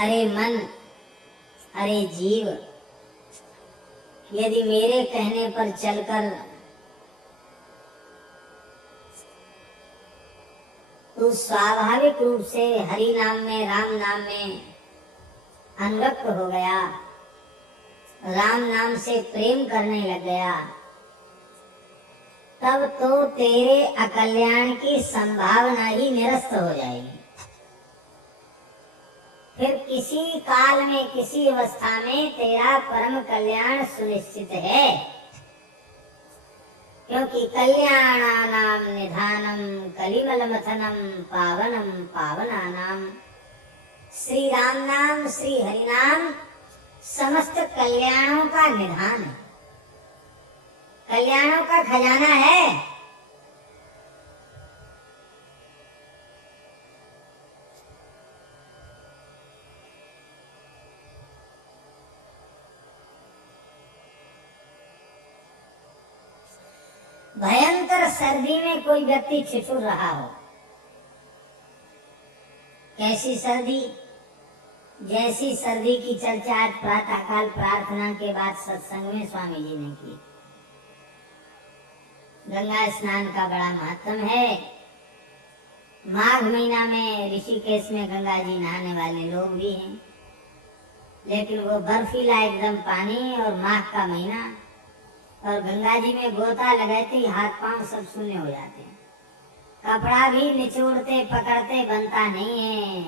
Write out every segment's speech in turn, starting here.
अरे मन, अरे जीव, यदि मेरे कहने पर चलकर तू स्वाभाविक रूप से हरि नाम में, राम नाम में अनुरक्त हो गया, राम नाम से प्रेम करने लग गया, तब तो तेरे अकल्याण की संभावना ही निरस्त हो जाएगी। फिर किसी काल में, किसी अवस्था में तेरा परम कल्याण सुनिश्चित है, क्योंकि कल्याणानाम निधानम कलिमलमथनम पावनम पावनानाम। श्री राम नाम, श्री हरि नाम समस्त कल्याणों का निधान है, कल्याणों का खजाना है। भयंकर सर्दी में कोई व्यक्ति ठिठुर रहा हो, कैसी सर्दी? जैसी सर्दी की चर्चा आज प्रातःकाल प्रार्थना के बाद सत्संग में स्वामी जी ने की। गंगा स्नान का बड़ा महत्व है। माघ महीना में ऋषिकेश में गंगा जी नहाने वाले लोग भी हैं, लेकिन वो बर्फीला एकदम पानी और माघ का महीना, और गंगा जी में गोता लगाते ही हाथ पांव सब शून्य हो जाते हैं, कपड़ा भी निचोड़ते पकड़ते बनता नहीं है,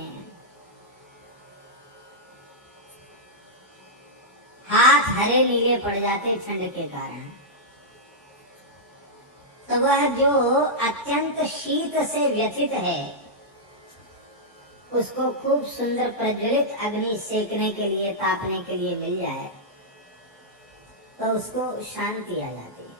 हाथ हरे नीले पड़ जाते ठंड के कारण। तो वह जो अत्यंत शीत से व्यथित है, उसको खूब सुंदर प्रज्वलित अग्नि सेकने के लिए, तापने के लिए मिल जाए तो उसको शांति आ जाती है।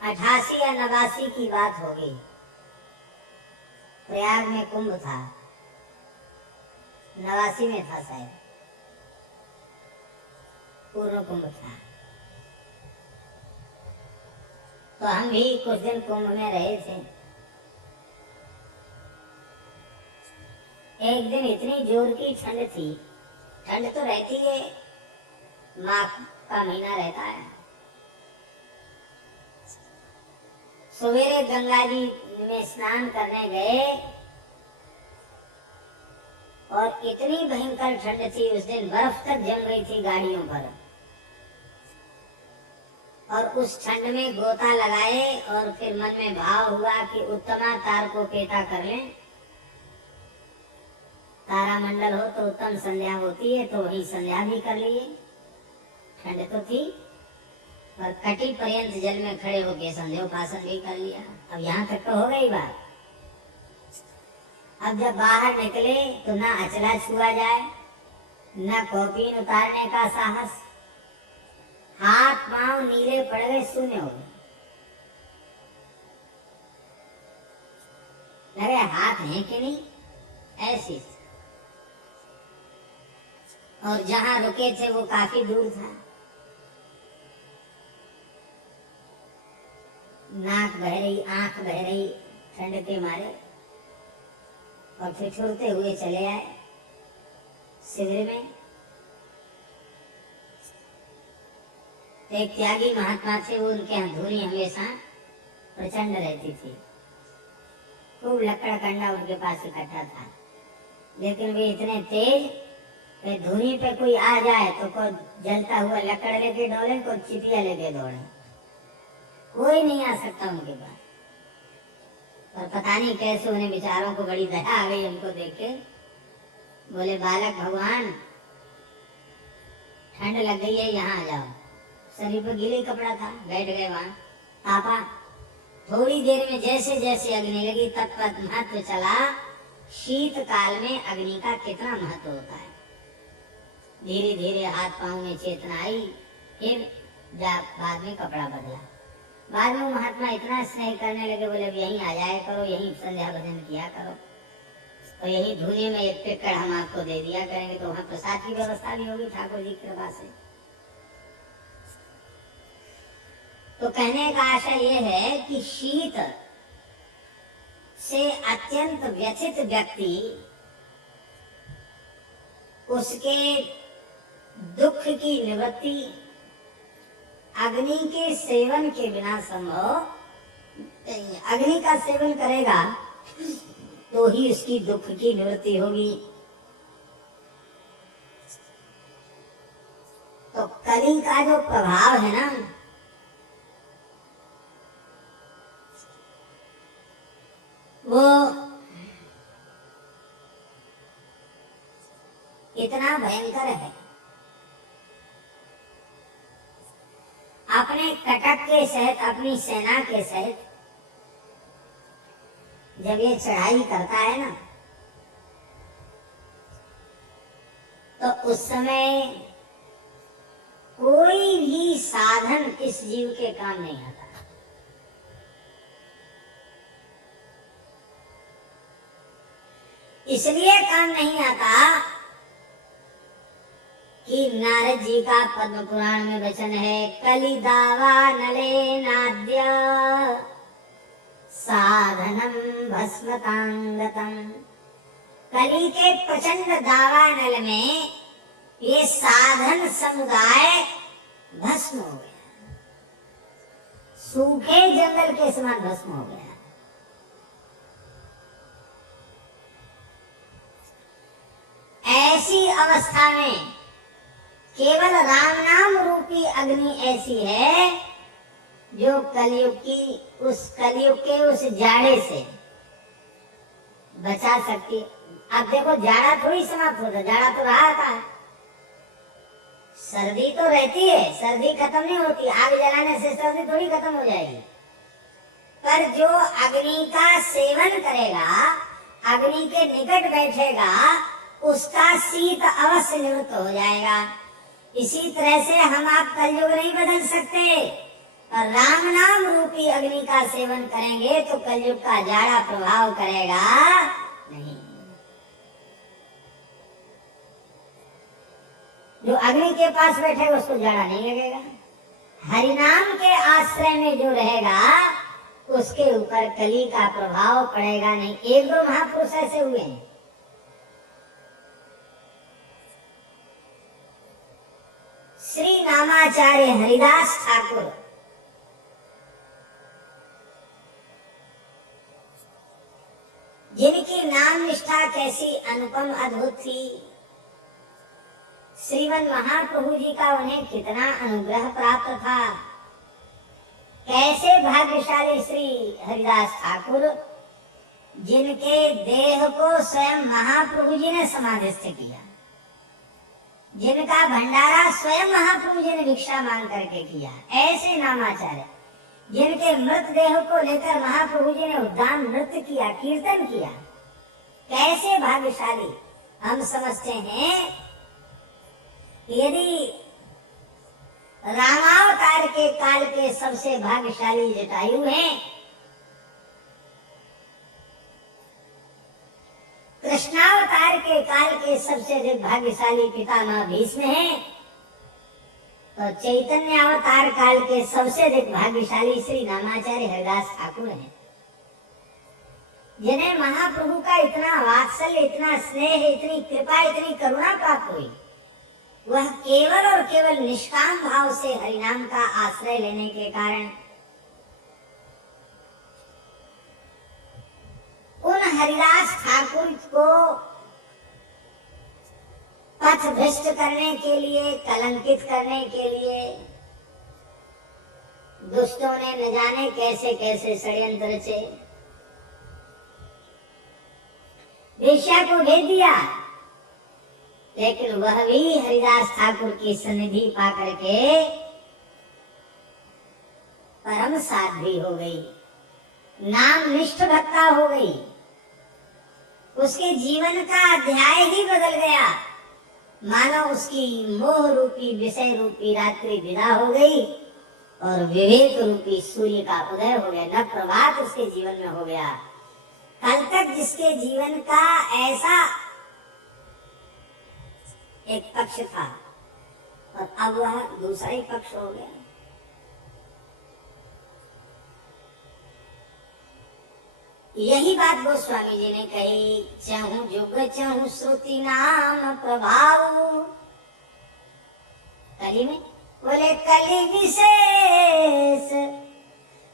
अठासी या 89 की बात होगी, प्रयाग में कुंभ था, 89 में था शायद, पूर्ण कुंभ था। तो हम भी कुछ दिन कुंभ में रहे थे। एक दिन इतनी जोर की ठंड थी, ठंड तो रहती है, माघ का महीना रहता है। सवेरे गंगा जी में स्नान करने गए और इतनी भयंकर ठंड थी, उस दिन बर्फ तक जम गई थी गाड़ियों पर, और उस ठंड में गोता लगाए और फिर मन में भाव हुआ कि उत्तमा तार को पेटा कर लें। तारा मंडल हो तो उत्तम संध्या होती है, तो वही संध्या भी कर लिए। ठंड तो थी, और कटी पर्यंत जल में खड़े होके संध्योपासन भी कर लिया। अब यहाँ तक तो हो गई बात। अब जब बाहर निकले तो ना अचला छुआ जाए, ना कॉपीन उतारने का साहस, हाथ पांव नीले पड़ गए, शून्य हो गए, लगे हाथ है कि नहीं, ऐसी। और जहां रुके थे वो काफी दूर था, नाक बह रही, आंख बह रही ठंड के मारे, और ठिठुरते हुए चले आए शिविर में। एक त्यागी महात्मा थे, वो उनके यहाँ धूनी हमेशा प्रचंड रहती थी, खूब लकड़ कंडा उनके पास इकट्ठा था, लेकिन वे इतने तेज कि धूनी पे कोई आ जाए तो कोई जलता हुआ लकड़ लेके दौड़े, कोई चिपिया लेके दौड़े, कोई नहीं आ सकता उनके पास। और पता नहीं कैसे उन्हें बेचारों को बड़ी दया आ गई उनको देख के। बोले, बालक भगवान, ठंड लग गई है, यहाँ आ जाओ। शरीर पर गीले कपड़ा था, बैठ गए वहां, तापा। थोड़ी देर में जैसे जैसे अग्नि लगी, तत्पत महत्व चला शीत काल में अग्नि का कितना महत्व होता है। धीरे धीरे हाथ पांव में चेतना आई, फिर बाद में कपड़ा बदला। बाद में महात्मा इतना स्नेह करने लगे, बोले यहीं आ जाया करो, यहीं संध्या भजन किया करो। और यही धुनी में एक पिक्कड़ हम आपको दे दिया करेंगे, तो वहां प्रसाद की व्यवस्था भी होगी ठाकुर जी की कृपा से। तो कहने का आशय ये है कि शीत से अत्यंत व्यथित व्यक्ति उसके दुख की निवृत्ति अग्नि के सेवन के बिना संभव। अग्नि का सेवन करेगा तो ही उसकी दुख की निवृत्ति होगी। तो कली का जो प्रभाव है ना, वो इतना भयंकर है। अपने कटक के सहित, अपनी सेना के सहित जब ये चढ़ाई करता है ना, तो उस समय कोई भी साधन इस जीव के काम नहीं आता। इसलिए काम नहीं आता कि नारद जी का पद्म पुराण में वचन है, कलि दावा नले नाद्य साधनम भस्मतांगतम। कली के प्रचंड दावानल में ये साधन समुदाय भस्म हो गया, सूखे जंगल के समान भस्म हो गया। ऐसी अवस्था में केवल राम नाम रूपी अग्नि ऐसी है जो कलयुग के उस जाड़े से बचा सकती। अब देखो, जाड़ा थोड़ी समाप्त होता, जाड़ा तो रहा था, सर्दी तो रहती है, सर्दी खत्म नहीं होती। आग जलाने से सर्दी थोड़ी खत्म हो जाएगी। पर जो अग्नि का सेवन करेगा, अग्नि के निकट बैठेगा, उसका शीत अवश्य निवृत्त हो जाएगा। इसी तरह से हम आप कलयुग नहीं बदल सकते, पर राम नाम रूपी अग्नि का सेवन करेंगे तो कलयुग का जाड़ा प्रभाव करेगा नहीं। जो अग्नि के पास बैठेगा उसको जाड़ा नहीं लगेगा। हरिनाम के आश्रय में जो रहेगा उसके ऊपर कली का प्रभाव पड़ेगा नहीं। एक दो महापुरुष ऐसे हुए हैं। श्री नामाचार्य हरिदास ठाकुर, जिनकी नाम निष्ठा कैसी अनुपम अद्भुत थी, श्रीमन महाप्रभु जी का उन्हें कितना अनुग्रह प्राप्त था। कैसे भाग्यशाली श्री हरिदास ठाकुर, जिनके देह को स्वयं महाप्रभु जी ने समाधिस्थ किया, जिनका भंडारा स्वयं महाप्रभु जी ने भिक्षा मांग करके किया। ऐसे नामाचार्य, जिनके मृतदेह को लेकर महाप्रभु जी ने उद्दाम नृत्य किया, कीर्तन किया। कैसे भाग्यशाली। हम समझते हैं यदि रामावतार के काल के सबसे भाग्यशाली जटायु हैं, कृष्णावतार के काल के सबसे अधिक भाग्यशाली पितामह भीष्म हैं, तो चैतन्य अवतार काल के सबसे अधिक भाग्यशाली श्री नामाचार्य हरिदास ठाकुर हैं, जिन्हें महाप्रभु का इतना वात्सल्य, इतना स्नेह, इतनी कृपा, इतनी करुणा प्राप्त हुई। वह केवल और केवल निष्काम भाव से हरिनाम का आश्रय लेने के कारण उन हरिदास ठाकुर को पथ भ्रष्ट करने के लिए, कलंकित करने के लिए दुष्टों ने न जाने कैसे कैसे षड्यंत्र रचे। वेश्या को भेज दिया, लेकिन वह भी हरिदास ठाकुर की सन्निधि पाकर के परम साध्वी हो गई, नाम निष्ठ भक्ता हो गई। उसके जीवन का अध्याय ही बदल गया, मानो उसकी मोह रूपी, विषय रूपी रात्रि विदा हो गई और विवेक रूपी सूर्य का उदय हो गया, न प्रभात उसके जीवन में हो गया। कल तक जिसके जीवन का ऐसा एक पक्ष था और अब वह दूसरा ही पक्ष हो गया। यही बात गोस्वामी जी ने कही, चाहूं जुग चाहूं श्रुति नाम प्रभाव। कली में बोले कली विशेष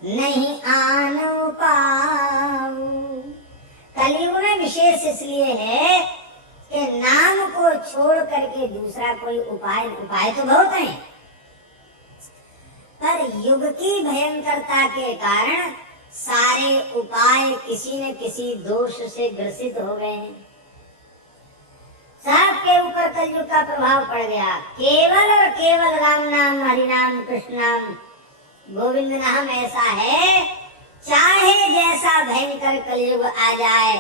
नहीं आन पाऊ। कलयुग में विशेष इसलिए है कि नाम को छोड़ करके दूसरा कोई उपाय तो बहुत है, पर युग की भयंकरता के कारण सारे उपाय किसी न किसी दोष से ग्रसित हो गए हैं। सबके ऊपर कलयुग का प्रभाव पड़ गया। केवल और केवल राम नाम, हरि नाम, कृष्ण नाम, गोविंद नाम ऐसा है, चाहे जैसा भयंकर कलयुग आ जाए,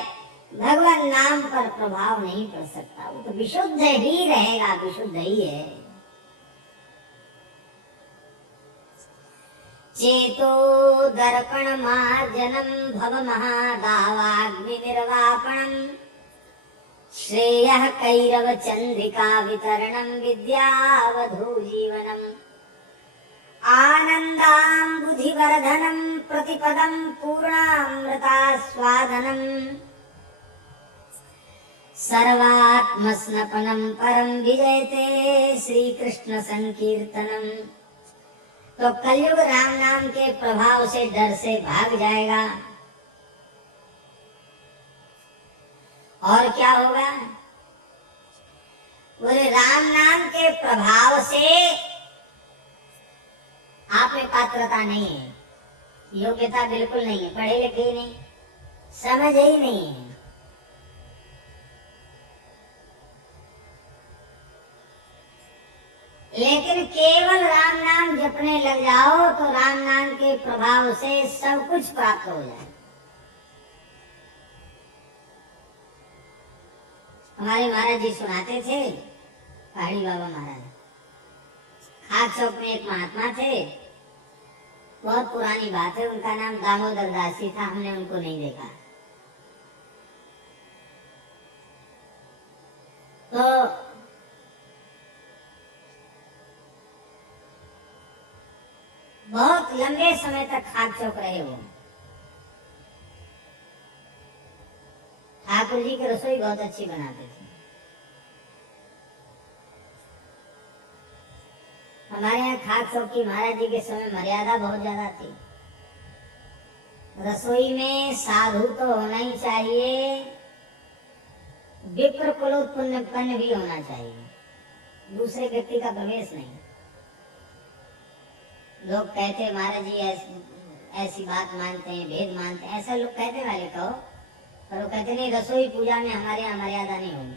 भगवान नाम पर प्रभाव नहीं पड़ सकता। वो तो विशुद्ध ही रहेगा, विशुद्ध ही है। चेतो दर्पण मार्जनम भव महादावाग्नि निर्वापणम श्रेयः कैरव चंद्रिका वितरणम विद्यावधू जीवनम आनंदाम्बुधिवर्धनम प्रतिपदम पूर्णामृतास्वादनम सर्वात्मस्नपनम परम विजयते श्री कृष्ण संकीर्तनम। तो कलयुग राम नाम के प्रभाव से, डर से भाग जाएगा। और क्या होगा? बोले राम नाम के प्रभाव से आप में पात्रता नहीं है, योग्यता बिल्कुल नहीं है, पढ़े लिखे ही नहीं, समझ ही नहीं है। लेकिन केवल राम नाम जपने लग जाओ तो राम नाम के प्रभाव से सब कुछ प्राप्त हो जाए। हमारे महाराज जी सुनाते थे, पहाड़ी बाबा महाराज, खाक चौक में एक महात्मा थे, बहुत पुरानी बात है, उनका नाम दामोदर दासी था, हमने उनको नहीं देखा। तो बहुत लंबे समय तक खाक चौक रहे वो। ठाकुर जी की रसोई बहुत अच्छी बनाते थे। हमारे यहाँ खाक चौक की महाराज जी के समय मर्यादा बहुत ज्यादा थी। रसोई में साधु तो होना ही चाहिए, विप्र कुलोत्पन्न भी होना चाहिए, दूसरे व्यक्ति का प्रवेश नहीं। लोग कहते महाराज जी ऐसी बात मानते हैं, भेद मानते हैं, ऐसा लोग कहते वाले कहो, पर वो कहते नहीं, रसोई पूजा में हमारे यहाँ मर्यादा नहीं होगी।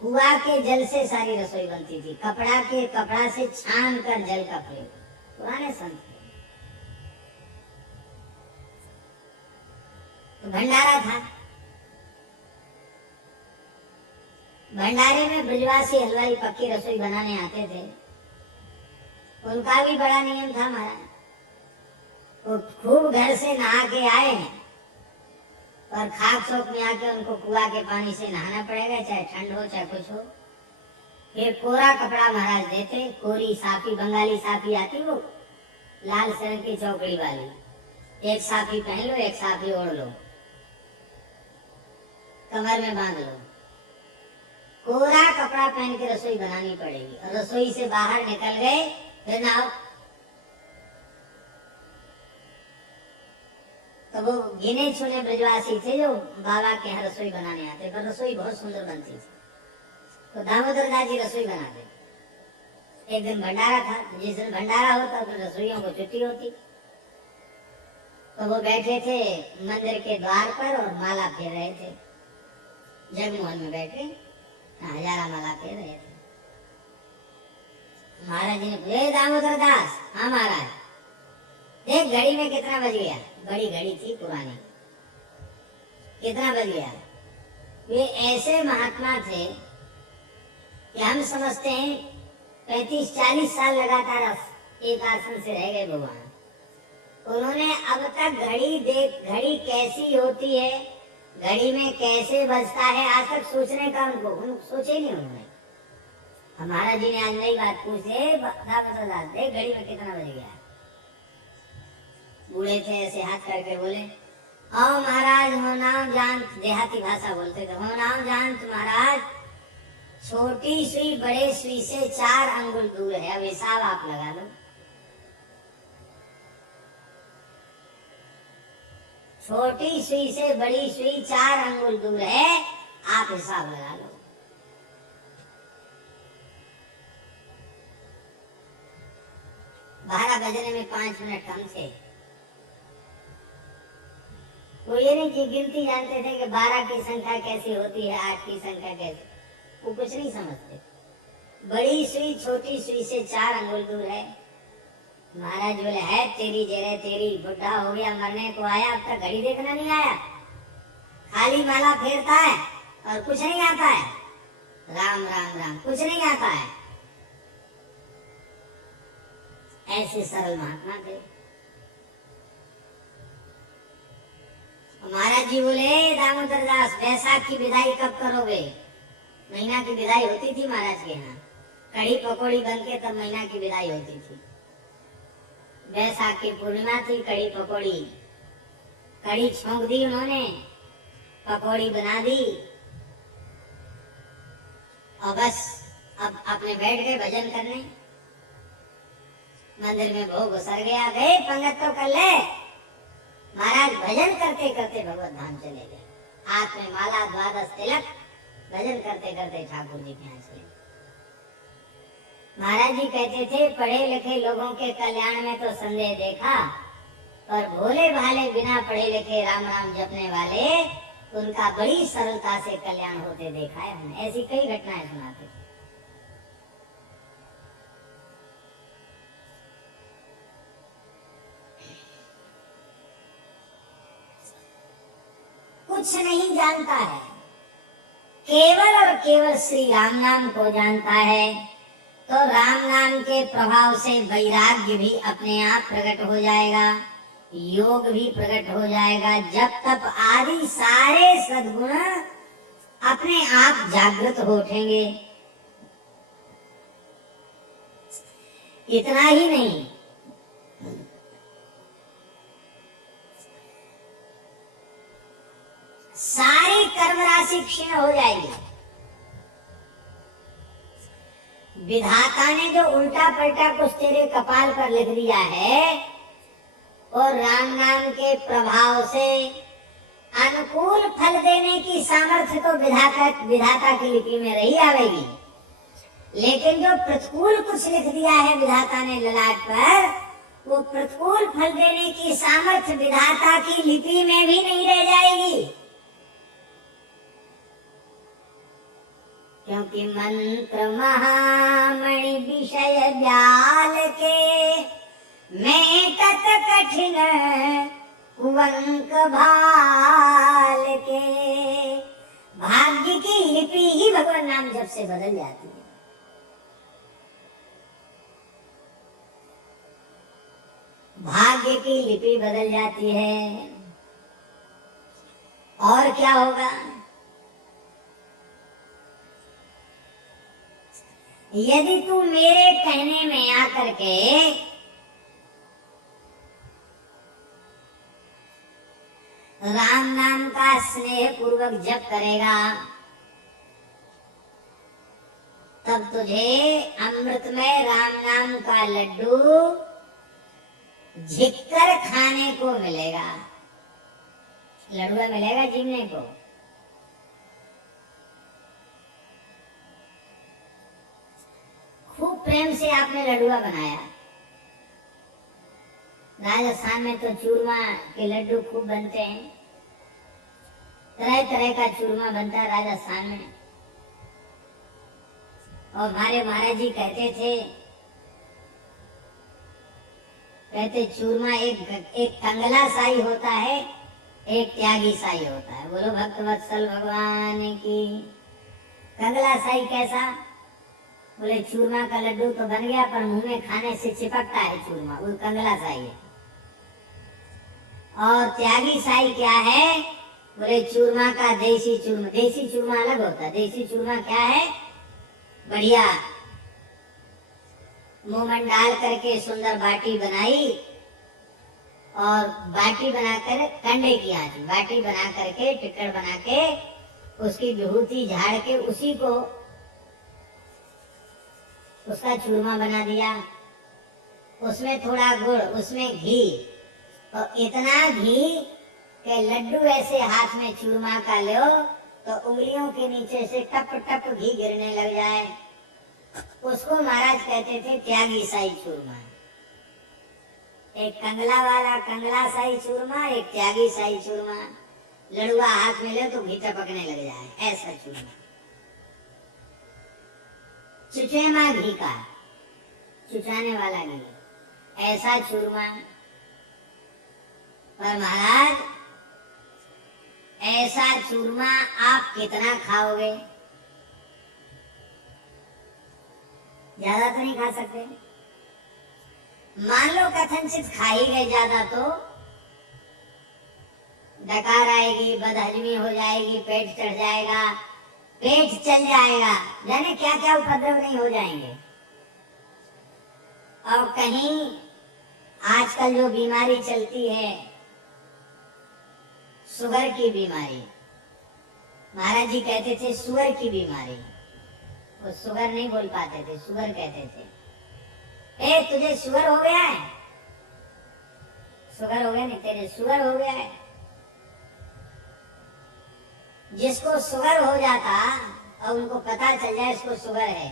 कुआ के जल से सारी रसोई बनती थी, कपड़ा से छान कर जल का प्रयोग, पुराने संत। तो भंडारा था, भंडारे में ब्रजवासी हलवाई पक्की रसोई बनाने आते थे। उनका भी बड़ा नियम था महाराज, वो खूब घर से नहा के आए हैं और खाक चौक में आके उनको कुआ के पानी से नहाना पड़ेगा, चाहे ठंड हो चाहे कुछ हो। फिर कोरा कपड़ा महाराज देते, कोरी साफी, बंगाली साफी आती वो लाल रंग की चौकड़ी वाली, एक साफी पहन लो, एक साफी ओढ़ लो, कमर में बांध लो, कोरा कपड़ा पहन के रसोई बनानी पड़ेगी। और रसोई से बाहर निकल गए फिर नहाओ। तो वो गिने चुने ब्रजवासी थे जो बाबा के यहाँ रसोई बनाने आते, पर रसोई बहुत सुंदर बनती थी। तो दामोदर दास जी रसोई बनाते। एक दिन भंडारा था, जिस दिन भंडारा होता तो रसोइयों को छुट्टी होती। तो वो बैठे थे मंदिर के द्वार पर और माला फेर रहे थे, जगमोहन में बैठे हजारा माला फेर रहे थे। महाराज जी ने पूछा, दामोदर दास? हाँ महाराज। देख घड़ी में कितना बज गया? बड़ी घड़ी थी पुरानी, कितना बज गया? वे ऐसे महात्मा थे कि हम समझते हैं 35-40 साल लगातार एक आसन से रह गए भगवान। उन्होंने अब तक घड़ी कैसी होती है, घड़ी में कैसे बजता है, आज तक सोचने का उनको सोचे नहीं उन्होंने। हमारा जी ने आज नई बात पूछे, देख घड़ी में कितना बज गया। बूढ़े थे ऐसे हाथ करके बोले, आओ महाराज हो नाम जानत, देहाती भाषा बोलते थे, हो नाम जानत महाराज, छोटी सुई बड़े सुई से 4 अंगुल दूर है। अब हिसाब आप लगा लो। छोटी सुई से बड़ी सुई 4 अंगुल दूर है, आप हिसाब लगा लो। बारह बजने में 5 मिनट कम थे। वो ये नहीं कि गिनती जानते थे कि 12 की संख्या कैसी होती है, 8 की संख्या कैसी, वो कुछ नहीं समझते। बड़ी सुई छोटी सुई से 4 अंगुल दूर है। महाराज बोले, है तेरी जरे तेरी, बुढ़ा हो गया, मरने को आया, अब तक घड़ी देखना नहीं आया, खाली माला फेरता है और कुछ नहीं आता है। राम राम राम, कुछ नहीं आता है। ऐसे सरल महात्मा थे। महाराज जी बोले, दामोदर दास बैसाख की विदाई कब करोगे? महीना की विदाई होती थी महाराज के यहाँ, कड़ी पकौड़ी बन के तब महीना की विदाई होती थी। बैसाख की पूर्णिमा थी, कड़ी पकौड़ी, कड़ी छोंक दी उन्होंने, पकौड़ी बना दी और बस अब अपने बैठ गए भजन करने। मंदिर में भोग सर गया, गए पंगत तो कर ले। महाराज भजन करते करते भगवत धाम चले गए, हाथ में माला, 12 तिलक, भजन करते करते ठाकुर जी के यहाँ चले। महाराज जी कहते थे, पढ़े लिखे लोगों के कल्याण में तो संदेह देखा, पर भोले भाले बिना पढ़े लिखे राम राम जपने वाले, उनका बड़ी सरलता से कल्याण होते देखा है हमने। ऐसी कई घटनाएं सुनाते थे। कुछ नहीं जानता है, केवल और केवल श्री राम नाम को जानता है, तो राम नाम के प्रभाव से वैराग्य भी अपने आप प्रकट हो जाएगा, योग भी प्रकट हो जाएगा, जब तप आदि सारे सद्गुण अपने आप जागृत हो उठेंगे। इतना ही नहीं, सारी कर्म राशि क्षीण हो जाएगी। विधाता ने जो उल्टा पलटा कुछ तेरे कपाल पर लिख दिया है, और राम नाम के प्रभाव से अनुकूल फल देने की सामर्थ्य तो विधाता की लिपि में रही आवेगी, लेकिन जो प्रतिकूल कुछ लिख दिया है विधाता ने ललाट पर, वो प्रतिकूल फल देने की सामर्थ्य विधाता की लिपि में भी नहीं रह जाएगी। क्योंकि मंत्र महामणि विषय व्याल के, मैं तत कठिन कुवंक भाल के। भाग्य की लिपि ही भगवान नाम जप से बदल जाती है। भाग्य की लिपि बदल जाती है। और क्या होगा? यदि तू मेरे कहने में आकर के राम नाम का स्नेह पूर्वक जप करेगा, तब तुझे अमृतमय राम नाम का लड्डू झिककर खाने को मिलेगा। लड्डू मिलेगा जीवने को। खूब प्रेम से आपने लड्डुआ बनाया। राजस्थान में तो चूरमा के लड्डू खूब बनते हैं, तरह तरह का चूरमा बनता है राजस्थान में। और हमारे महाराज जी कहते चूरमा एक कंगला साई होता है, एक त्यागी साई होता है। बोलो भक्त वत्सल भगवान की। कंगला साई कैसा? बोले चूरमा का लड्डू तो बन गया, पर मुंह में खाने से चिपकता है चूरमा, वो कंगला साई है। और त्यागी साई क्या है? बोले चूरमा का देसी चूरमा। देसी चूरमा अलग होता है। देसी चूरमा क्या है? बढ़िया मूंगन डाल करके सुंदर बाटी बनाई और बाटी बनाकर कंडे की आंच बाटी बना करके टिक्कर बना के उसकी विभूति झाड़ के उसी को उसका चूरमा बना दिया। उसमें थोड़ा गुड़, उसमें घी और इतना घी कि लड्डू ऐसे हाथ में चूरमा का लो तो उंगलियों के नीचे से टप टप घी गिरने लग जाए। उसको महाराज कहते थे त्यागी साई चूरमा। एक कंगला वाला कंगला साई चूरमा, एक त्यागी साई चूरमा। लड़ुआ हाथ में ले तो घी टपकने लग जाए, ऐसा चूरमा। चुचेमा घी का, चुचाने वाला घी, ऐसा चूरमा। पर महाराज ऐसा चूरमा आप कितना खाओगे? ज्यादा तो नहीं खा सकते। मान लो कथनचित खा ही गए ज्यादा तो डकार आएगी, बदहजमी हो जाएगी, पेट चढ़ जाएगा, पेट चल जाएगा, जाने क्या क्या उपद्रव नहीं हो जाएंगे। और कहीं आजकल जो बीमारी चलती है शुगर की बीमारी, महाराज जी कहते थे शुगर की बीमारी, वो शुगर नहीं बोल पाते थे, शुगर कहते थे। ए तुझे शुगर हो गया है? शुगर हो गया नहीं, तेरे शुगर हो गया है। जिसको शुगर हो जाता और उनको पता चल जाए इसको शुगर है,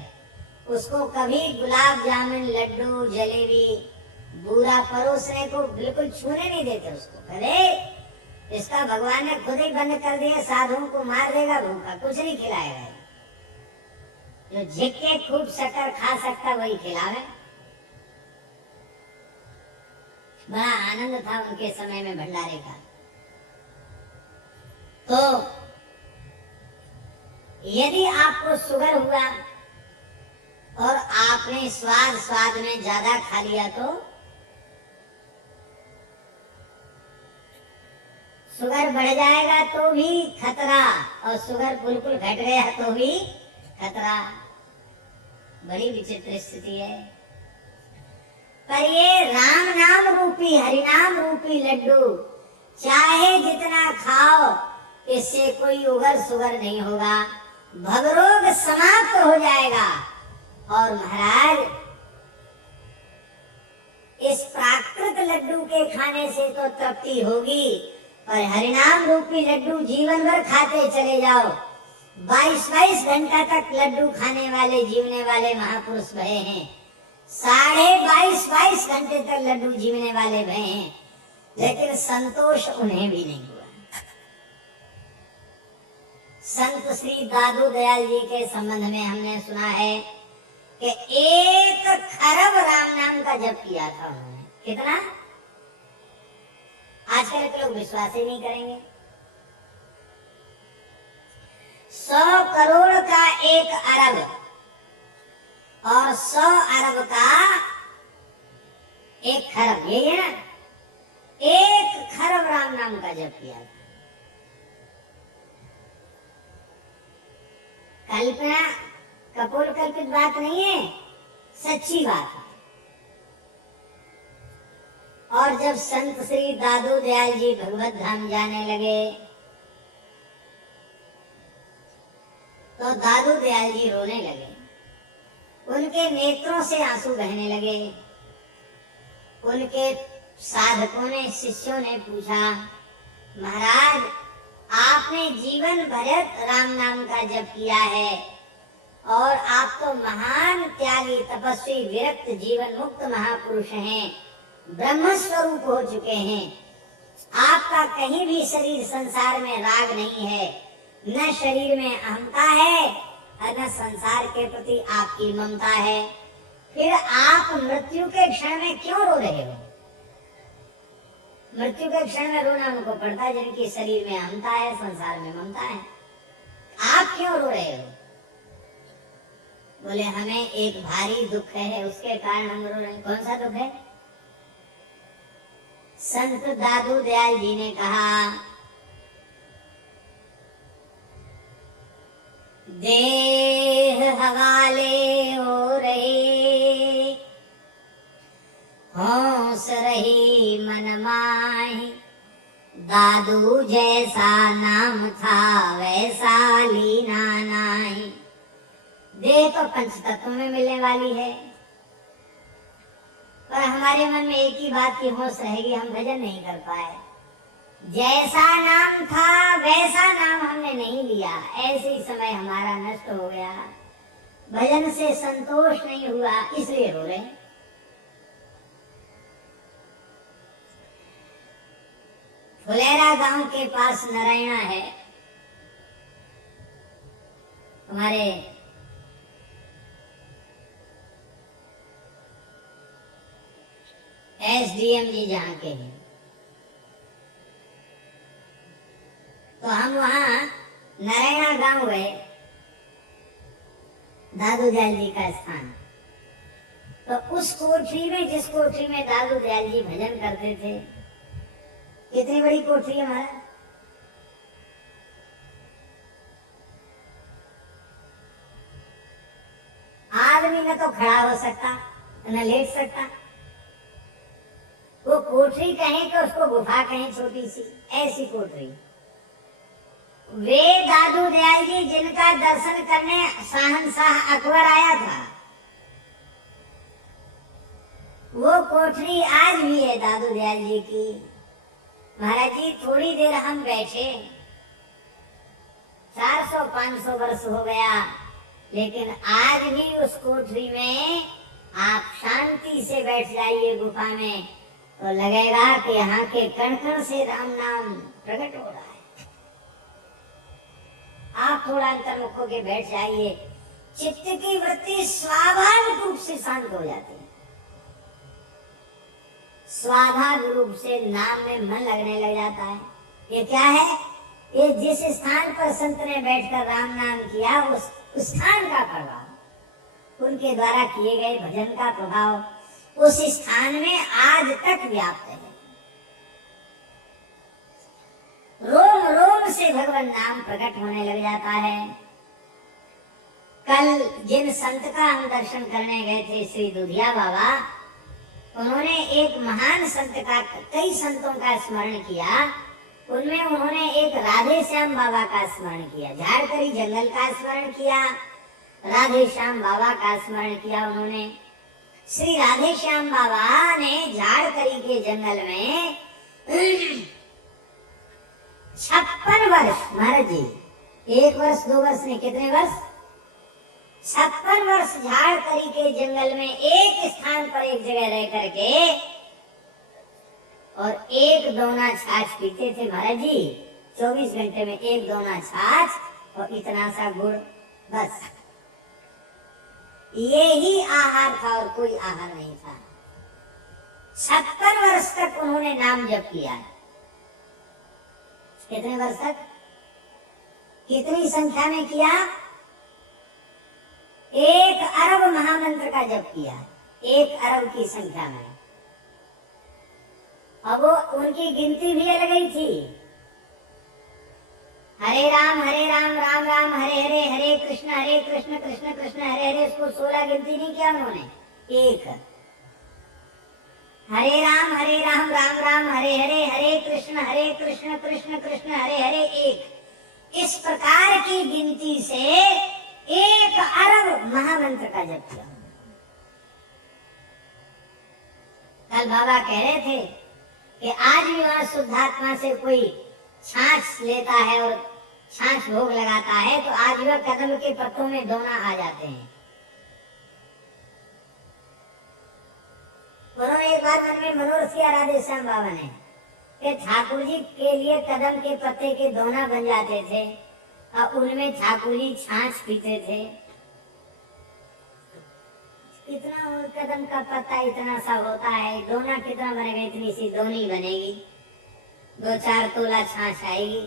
उसको कभी गुलाब जामुन, लड्डू, जलेबी, बूरा परोसने को बिल्कुल छूने नहीं देते उसको। अरे इसका भगवान ने खुद ही बंद कर दिया, साधुओं को मार देगा, भूखा कुछ नहीं खिलाएगा। जो झिक्के खूब शक्कर खा सकता वही खिलावे। बड़ा आनंद था उनके समय में भंडारे का। तो यदि आपको शुगर हुआ और आपने स्वाद में ज्यादा खा लिया तो शुगर बढ़ जाएगा तो भी खतरा, और शुगर बिल्कुल घट गया तो भी खतरा। बड़ी विचित्र स्थिति है। पर ये राम नाम रूपी, हरि नाम रूपी लड्डू चाहे जितना खाओ, इससे कोई उगर सुगर नहीं होगा, भवरोग समाप्त हो जाएगा। और महाराज इस प्राकृत लड्डू के खाने से तो तृप्ति होगी, और हरिनाम रूपी लड्डू जीवन भर खाते चले जाओ। 22-22 घंटा तक लड्डू खाने वाले, जीवने वाले महापुरुष भये हैं। 22.5 घंटे तक लड्डू जीवने वाले भये हैं, लेकिन संतोष उन्हें भी नहीं हुआ। संत श्री दादू दयाल जी के संबंध में हमने सुना है कि 1 खरब राम नाम का जप किया था उन्होंने। कितना? आजकल के लोग विश्वास ही नहीं करेंगे। 100 करोड़ का 1 अरब और 100 अरब का 1 खरब, यही है ना? 1 खरब राम नाम का जप किया था। कल्पना, कपोल कल्पित बात नहीं है, सच्ची बात है। और जब संत श्री दादू दयाल जी भगवत धाम जाने लगे तो दादू दयाल जी रोने लगे, उनके नेत्रों से आंसू बहने लगे। उनके साधकों ने, शिष्यों ने पूछा, महाराज आपने जीवन भर राम नाम का जप किया है और आप तो महान त्यागी, तपस्वी, विरक्त, जीवन मुक्त महापुरुष हैं, ब्रह्म स्वरूप हो चुके हैं। आपका कहीं भी शरीर संसार में राग नहीं है, न शरीर में अहंता है और न संसार के प्रति आपकी ममता है। फिर आप मृत्यु के क्षण में क्यों रो रहे हो? मृत्यु के क्षण में रोना उनको पड़ता है जिनके शरीर में अहंता है, संसार में ममता है। आप क्यों रो रहे हो? बोले हमें एक भारी दुख है, उसके कारण हम रो रहे हैं। कौन सा दुख है? संत दादू दयाल जी ने कहा, देह हवाले हो रही, होश रही मन माही, दादू जैसा नाम था वैसा लीना नाही। देह तो पंच तत्वों में मिलने वाली है, पर हमारे मन में एक ही बात की होश रहेगी, हम भजन नहीं कर पाए। जैसा नाम था वैसा नाम हमने नहीं लिया, ऐसे ही समय हमारा नष्ट हो गया। भजन से संतोष नहीं हुआ, इसलिए रो रहे। फुलेरा गांव के पास नारायणा है, हमारे एसडीएम जी जहाँ के हैं, तो हम वहाँ नारायणा गांव गए, दादू दयाल जी का स्थान। तो उस कोठरी में, जिस कोठरी में दादू दयाल जी भजन करते थे, कितनी बड़ी कोठरी है महाराज, आदमी न तो खड़ा हो सकता न लेट सकता। वो कोठरी कहें तो उसको गुफा कहें, छोटी सी ऐसी कोठरी। वे दादू दयाल जी जिनका दर्शन करने शहंशाह अकबर आया था, वो कोठरी आज भी है दादू दयाल जी की। महाराज जी थोड़ी देर हम बैठे, 400-500 वर्ष हो गया, लेकिन आज भी उस कोठरी में आप शांति से बैठ जाइए गुफा में, तो लगेगा कि यहाँ के कण कण से राम नाम प्रकट हो रहा है। आप थोड़ा अंतर्मुख होके बैठ जाइए, चित्त की वृत्ति स्वाभाविक रूप से शांत हो जाती है। स्वाभाविक रूप से नाम में मन लगने लग जाता है। ये क्या है? ये जिस स्थान पर संत ने बैठकर राम नाम किया, उस स्थान का प्रभाव, उनके द्वारा किए गए भजन का प्रभाव उस स्थान में आज तक व्याप्त है। रोम रोम से भगवान नाम प्रकट होने लग जाता है। कल जिन संत का हम दर्शन करने गए थे, श्री दुधिया बाबा, उन्होंने एक महान संत का, कई संतों का स्मरण किया। उनमें उन्होंने एक राधे श्याम बाबा का स्मरण किया, झाड़करी जंगल का स्मरण किया, राधे श्याम बाबा का स्मरण किया उन्होंने। श्री राधे श्याम बाबा ने झाड़करी के जंगल में 56 वर्ष, महाराज जी 1 वर्ष 2 वर्ष नहीं, कितने वर्ष, 56 वर्ष झाड़करी के जंगल में एक स्थान पर एक जगह रह करके और 1 दोना छाछ पीते थे महाराज जी। 24 घंटे में 1 दोना छाछ और इतना सा गुड़, बस ये ही आहार था और कोई आहार नहीं था। 56 वर्ष तक उन्होंने नाम जप किया। कितने वर्ष तक, कितनी संख्या में किया? 1 अरब महामंत्र का जप किया, 1 अरब की संख्या में। अब वो उनकी गिनती भी अलग ही थी। हरे राम राम राम हरे हरे, हरे कृष्ण कृष्ण कृष्ण हरे हरे, इसको 16 गिनती नहीं किया उन्होंने, 1। हरे राम राम राम हरे हरे, हरे कृष्ण कृष्ण कृष्ण हरे हरे, 1। इस प्रकार की गिनती से 1 अरब महामंत्र का जप किया। कल बाबा कह रहे थे कि आज भी वहां शुद्धात्मा से कोई छाछ लेता है और छाछ भोग लगाता है, तो आज वह कदम के पत्तों में दोना आ जाते हैं। उन्होंने एक बार मन में मनोरथ किया राधे श्याम बाबा ने कि ठाकुर जी के लिए कदम के पत्ते के दोना बन जाते थे और उनमें ठाकुर जी छाछ पीते थे। कितना कदम का पत्ता इतना सा होता है, दोना कितना बनेगा, इतनी सी दोनी बनेगी, 2-4 तोला छाछ आएगी,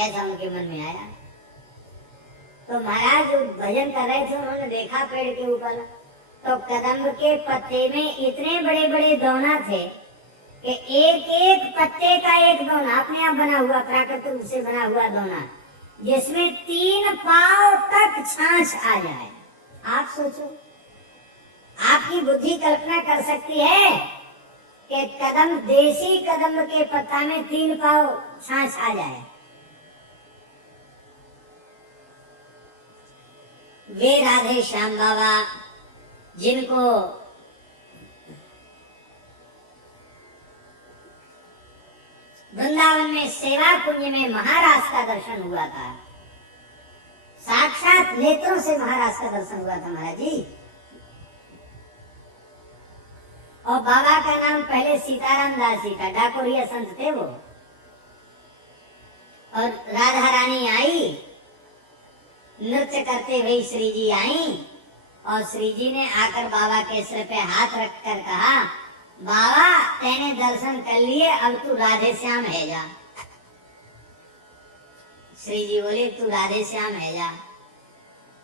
ऐसा उनके मन में आया। तो महाराज जो भजन कर रहे थे, उन्होंने देखा पेड़ के ऊपर, तो कदम के पत्ते में इतने बड़े बड़े दोना थे कि एक एक पत्ते का एक दोना, अपने आप बना हुआ, प्राकृतिक रूप से बना हुआ दोना, जिसमें 3 पांव तक छाछ आ जाए। आप सोचो, आपकी बुद्धि कल्पना कर सकती है कि कदम, देसी कदम के पत्ता में 3 पांव छाछ आ जाए। वे राधे श्याम बाबा जिनको वृंदावन में सेवा कुंज में महाराज का दर्शन हुआ था, साक्षात नेत्रों से महाराज का दर्शन हुआ था महाराज जी। और बाबा का नाम पहले सीताराम दास जी था, डाकोरिया संत थे वो। और राधा रानी आई, नृत्य करते हुए श्री जी आई, और श्री जी ने आकर बाबा के सिर पे हाथ रखकर कहा, बाबा तेने दर्शन कर लिए, अब तू राधे श्याम है जा। श्री जी बोले तू राधे श्याम है जा।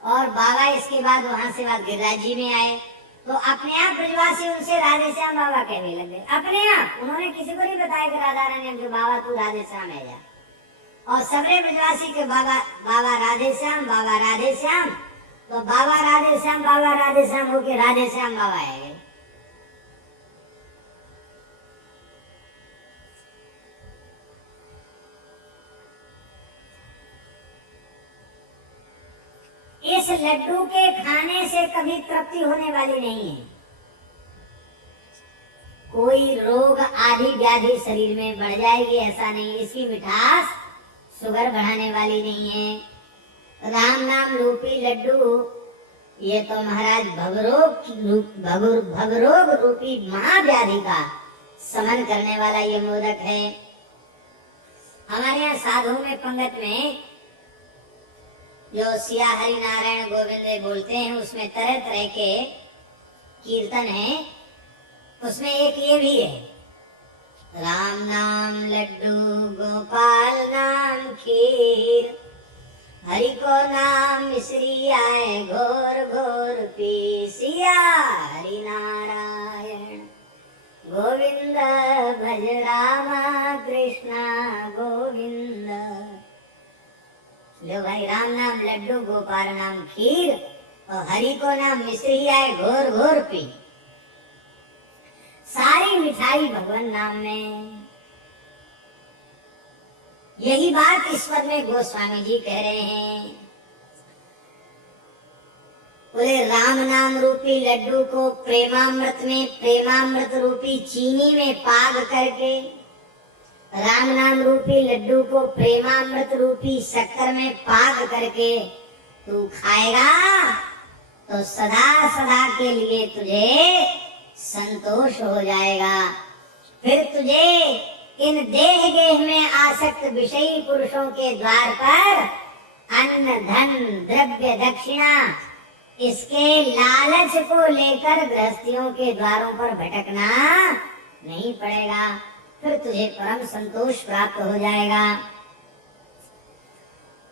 और बाबा इसके बाद वहां से बाद गिरिराज जी में आए, तो अपने आप ब्रजवासी उनसे राधे श्याम बाबा कहने लगे, अपने आप। उन्होंने किसी को नहीं बताया कि राधा रानी जो बाबा तू राधे श्याम है जा। और सबरे ब्रजवासी के बाबा बाबा राधे श्याम, बाबा राधे श्याम। तो बाबा राधे श्याम, बाबा राधे श्याम होके राधे श्याम बाबा है गए। इस लड्डू के खाने से कभी तृप्ति होने वाली नहीं है। कोई रोग आदि व्याधि शरीर में बढ़ जाएगी ऐसा नहीं। इसकी मिठास शुगर बढ़ाने वाली नहीं है। राम नाम रूपी लड्डू ये तो महाराज भवरोग रूपी महाव्याधि का समन करने वाला ये मोदक है। हमारे यहाँ साधुओं में पंगत में जो सिया हरि नारायण गोविंद बोलते हैं, उसमें तरह तरह के कीर्तन हैं। उसमें एक ये भी है, राम नाम लड्डू गोपाल नाम खीर, हरि को नाम मिश्री आए घोर घोर पी, सिया हरि नारायण गोविंद भज रामा कृष्णा गोविंद। लो भाई, राम नाम लड्डू गोपाल नाम खीर और हरि को नाम मिश्री आए घोर घोर पी। सारी मिठाई भगवान नाम में। यही बात ईश्वर में गोस्वामी जी कह रहे हैं। बोले राम नाम रूपी लड्डू को प्रेमामृत में, प्रेमामृत रूपी चीनी में पाग करके, राम नाम रूपी लड्डू को प्रेमामृत रूपी शक्कर में पाग करके तू खाएगा तो सदा सदा के लिए तुझे संतोष हो जाएगा। फिर तुझे इन देह गेह में आसक्त विषयी पुरुषों के द्वार पर अन्न धन द्रव्य दक्षिणा इसके लालच को लेकर गृहस्थियों के द्वारों पर भटकना नहीं पड़ेगा। फिर तुझे परम संतोष प्राप्त हो जाएगा।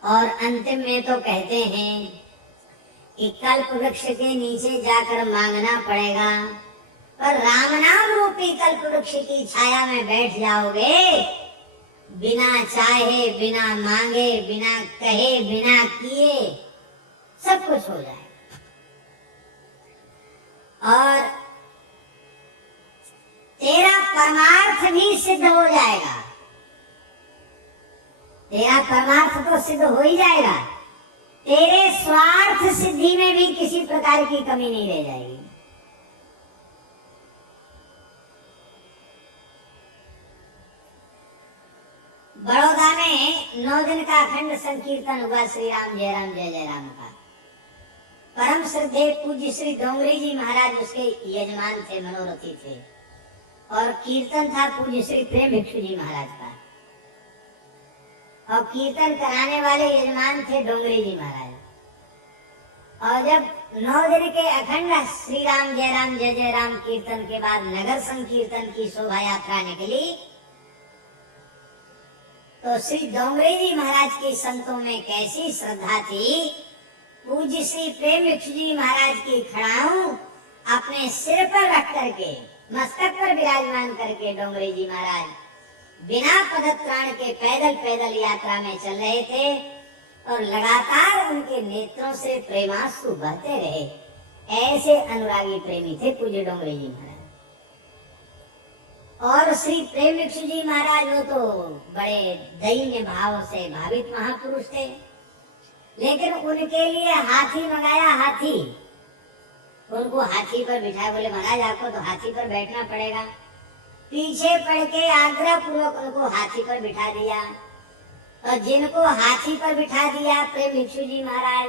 और अंतिम में तो कहते हैं कि कल्प वृक्ष के नीचे जाकर मांगना पड़ेगा, पर राम नाम रूपी कल्प वृक्ष की छाया में बैठ जाओगे, बिना चाहे, बिना मांगे, बिना कहे, बिना किए सब कुछ हो जाए। और तेरा परमार्थ भी सिद्ध हो जाएगा। तेरा परमार्थ तो सिद्ध हो ही जाएगा, तेरे स्वार्थ सिद्धि में भी किसी प्रकार की कमी नहीं रह जाएगी। बड़ौदा में 9 दिन का अखंड संकीर्तन हुआ श्री राम जय राम जय जय राम का। परम श्रद्धेय पूज्य श्री डोंगरी जी महाराज उसके यजमान थे, मनोरथी थे। और कीर्तन था पूज्य श्री प्रेम भिक्षु जी महाराज का। और कीर्तन कराने वाले यजमान थे डोंगरी जी महाराज। और जब 9 दिन के अखंड श्री राम जय जय राम कीर्तन के बाद नगर संकीर्तन की शोभा यात्रा निकली, तो श्री डोंगरी जी महाराज की संतों में कैसी श्रद्धा थी। पूज्य श्री प्रेम भिक्षु जी महाराज की खड़ाऊ अपने सिर पर रख करके मस्तक पर विराजमान करके डोंगरे जी महाराज बिना पदत्राण के पैदल पैदल यात्रा में चल रहे थे और लगातार उनके नेत्रों से प्रेमाश्रु बहते रहे। ऐसे अनुरागी प्रेमी थे पूज्य डोंगरे जी महाराज। और श्री प्रेम भिक्षु जी महाराज वो तो बड़े दैन्य भाव से भावित महापुरुष थे, लेकिन उनके लिए हाथी मंगाया। हाथी, उनको हाथी पर बिठाया। बोले महाराज आपको तो हाथी पर बैठना पड़ेगा। पीछे पड़ के आग्रह पूर्वक उनको हाथी पर बिठा दिया। और जिनको हाथी पर बिठा दिया प्रेम भिक्षु जी महाराज,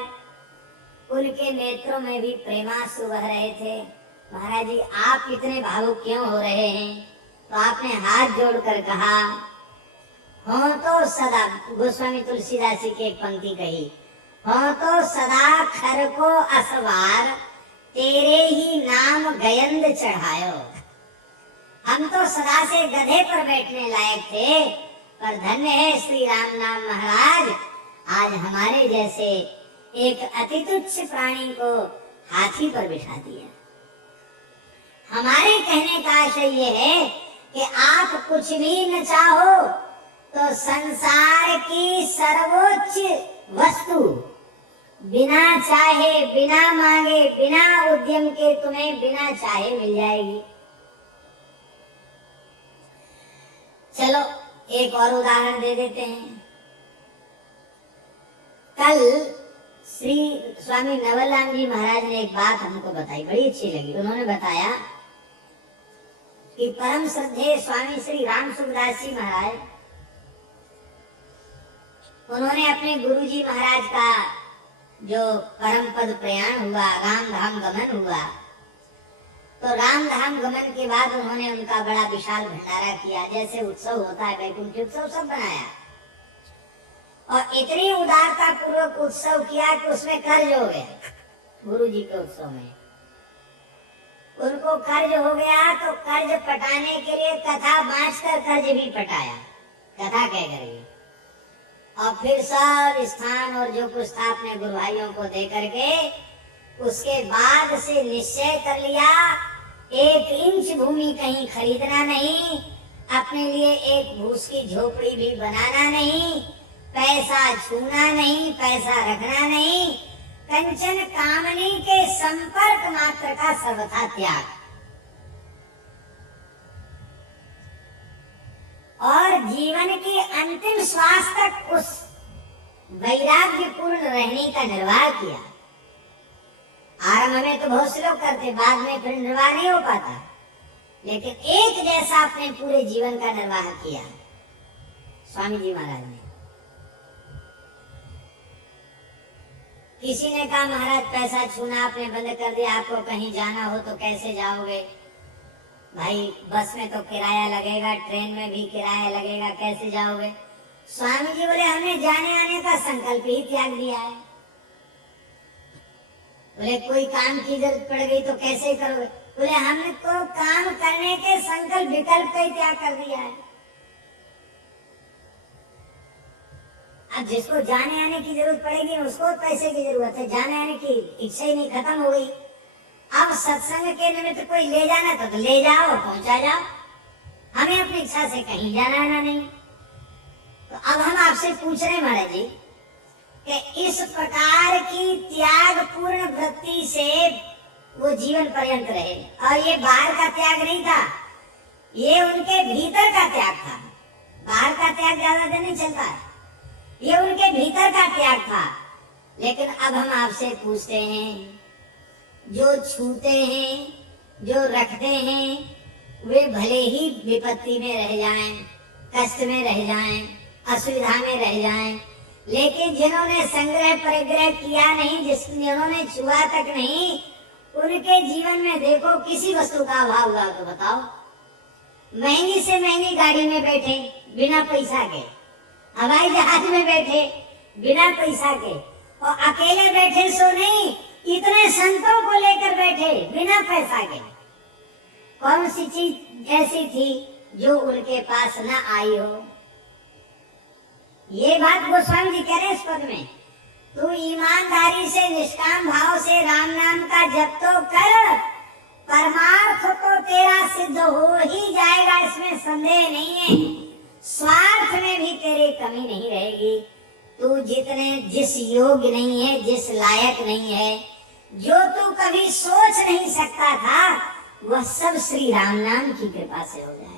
उनके नेत्रों में भी प्रेमाश्रु बह रहे थे। महाराज जी आप इतने भावुक क्यों हो रहे हैं? तो आपने हाथ जोड़कर कहा, हो तो सदा, गोस्वामी तुलसीदास जी की एक पंक्ति कही, हो तो सदा खर को असवार तेरे ही नाम गयंद चढ़ायो। हम तो सदा से गधे पर बैठने लायक थे, पर धन्य है श्री राम नाम महाराज, आज हमारे जैसे एक अति तुच्छ प्राणी को हाथी पर बिठा दिया। हमारे कहने का आशय ये है कि आप कुछ भी न चाहो तो संसार की सर्वोच्च वस्तु बिना चाहे, बिना मांगे, बिना उद्यम के तुम्हें बिना चाहे मिल जाएगी। चलो एक और उदाहरण दे देते हैं। कल श्री स्वामी नवलराम जी महाराज ने एक बात हमको बताई, बड़ी अच्छी लगी। उन्होंने बताया कि परम श्रद्धेय स्वामी श्री राम सुखदास जी महाराज, उन्होंने अपने गुरु जी महाराज का जो परम पद प्रयाण हुआ, राम धाम गमन हुआ, तो राम धाम गमन के बाद उन्होंने उनका बड़ा विशाल भंडारा किया। जैसे उत्सव होता है, वैकुंठ उत्सव सब बनाया और इतनी उदारता पूर्वक उत्सव किया कि उसमें कर्ज हो गया। गुरु जी के उत्सव में उनको कर्ज हो गया, तो कर्ज पटाने के लिए कथा बांचकर कर्ज भी पटाया, कथा कह करके। और फिर सब स्थान और जो कुछ था अपने गुरु भाइयों को दे करके उसके बाद से निश्चय कर लिया, 1 इंच भूमि कहीं खरीदना नहीं, अपने लिए एक भूस की झोपड़ी भी बनाना नहीं, पैसा छूना नहीं, पैसा रखना नहीं, कंचन कामनी के संपर्क मात्र का सर्वथा त्याग। और जीवन की अंतिम श्वास तक उस वैराग्यपूर्ण रहने का निर्वाह किया। आरंभ में तो बहुत से लोग करते, बाद में फिर निर्वाह नहीं हो पाता, लेकिन एक जैसा अपने पूरे जीवन का निर्वाह किया स्वामी जी महाराज ने। किसी ने कहा महाराज पैसा छूना आपने बंद कर दिया, आपको कहीं जाना हो तो कैसे जाओगे? भाई बस में तो किराया लगेगा, ट्रेन में भी किराया लगेगा, कैसे जाओगे? स्वामी जी बोले हमने जाने आने का संकल्प ही त्याग दिया है। बोले कोई काम की जरूरत पड़ गई तो कैसे करोगे? बोले हमने तो काम करने के संकल्प विकल्प का ही त्याग कर दिया है। अब जिसको जाने आने की जरूरत पड़ेगी उसको पैसे की जरूरत है, जाने आने की इच्छा ही नहीं, खत्म हो गई। अब सत्संग के निमित्त कोई ले जाना तो ले जाओ, पहुंचा जाओ, हमें अपनी इच्छा से कहीं जाना आना नहीं। तो अब हम आपसे पूछ रहे हैं महाराज जी कि इस प्रकार की त्याग पूर्ण वृत्ति से वो जीवन पर्यंत रहे। और ये बाहर का त्याग नहीं था, ये उनके भीतर का त्याग था। बाहर का त्याग ज्यादा दिन नहीं चलता है, ये उनके भीतर का त्याग था। लेकिन अब हम आपसे पूछते हैं, जो छूते हैं, जो रखते हैं, वे भले ही विपत्ति में रह जाएं, कष्ट में रह जाएं, असुविधा में रह जाएं, लेकिन जिन्होंने संग्रह परिग्रह किया नहीं, जिन्होंने छुआ तक नहीं, उनके जीवन में देखो किसी वस्तु का अभाव हुआ तो बताओ। महंगी से महंगी गाड़ी में बैठे बिना पैसा के, हवाई जहाज में बैठे बिना पैसा के, और अकेले बैठे सो नहीं, इतने संतों को लेकर बैठे बिना पैसा के। कौन सी चीज ऐसी थी जो उनके पास न आई हो? ये बात गोस्वामी जी कह रहे हैं इस पद में, तू ईमानदारी से निष्काम भाव से राम नाम का जप तो कर, परमार्थ तो तेरा सिद्ध हो ही जाएगा, इसमें संदेह नहीं है। स्वार्थ में भी तेरी कमी नहीं रहेगी। तू जिस योग्य नहीं है, जिस लायक नहीं है, जो तू कभी सोच नहीं सकता था, वह सब श्री राम नाम की कृपा से हो जाएगा।